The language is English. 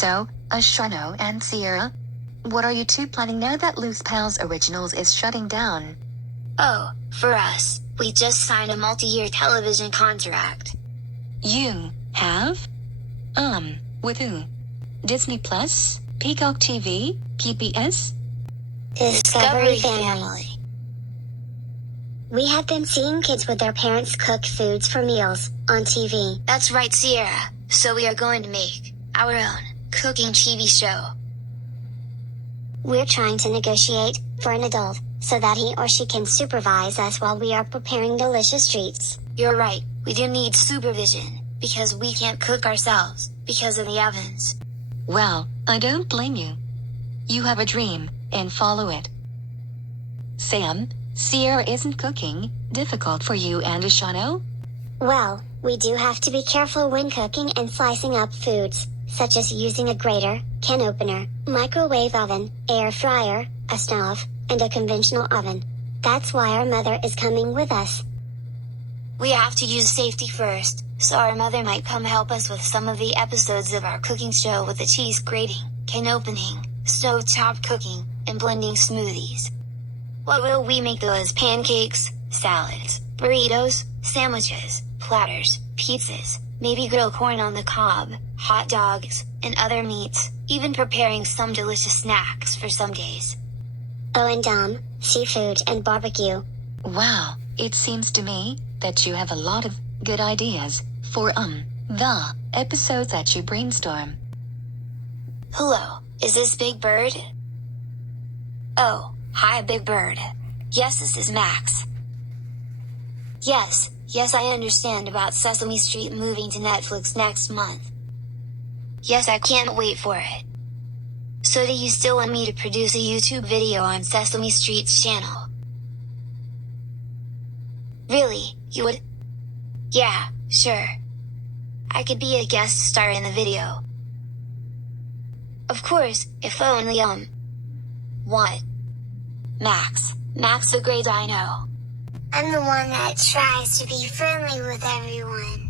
So, Ashano and Sierra, what are you two planning now that Loose Pals Originals is shutting down? Oh, for us, we just signed a multi-year television contract. You have? With who? Disney Plus? Peacock TV? PBS? Discovery Family. We have been seeing kids with their parents cook foods for meals on TV. That's right, Sierra. So we are going to make our own cooking TV show. We're trying to negotiate for an adult so that he or she can supervise us while we are preparing delicious treats. You're right, we do need supervision because we can't cook ourselves because of the ovens. Well, I don't blame you. You have a dream, and follow it. Sam, Sierra isn't cooking difficult for you and Ashano? Well, we do have to be careful when cooking and slicing up foods, such as using a grater, can opener, microwave oven, air fryer, a stove, and a conventional oven. That's why our mother is coming with us. We have to use safety first, so our mother might come help us with some of the episodes of our cooking show with the cheese grating, can opening, stove-top cooking, and blending smoothies. What will we make though? As pancakes, salads, burritos, sandwiches, platters, pizzas, maybe grilled corn on the cob, hot dogs, and other meats, even preparing some delicious snacks for some days. Oh, and seafood and barbecue. Wow, it seems to me that you have a lot of good ideas for the episodes that you brainstorm. Hello, is this Big Bird? Oh, hi Big Bird. Yes, this is Max. Yes, I understand about Sesame Street moving to Netflix next month. Yes, I can't wait for it. So do you still want me to produce a YouTube video on Sesame Street's channel? Really, you would? Yeah, sure. I could be a guest star in the video. Of course, if only What? Max the great dino. I'm the one that tries to be friendly with everyone.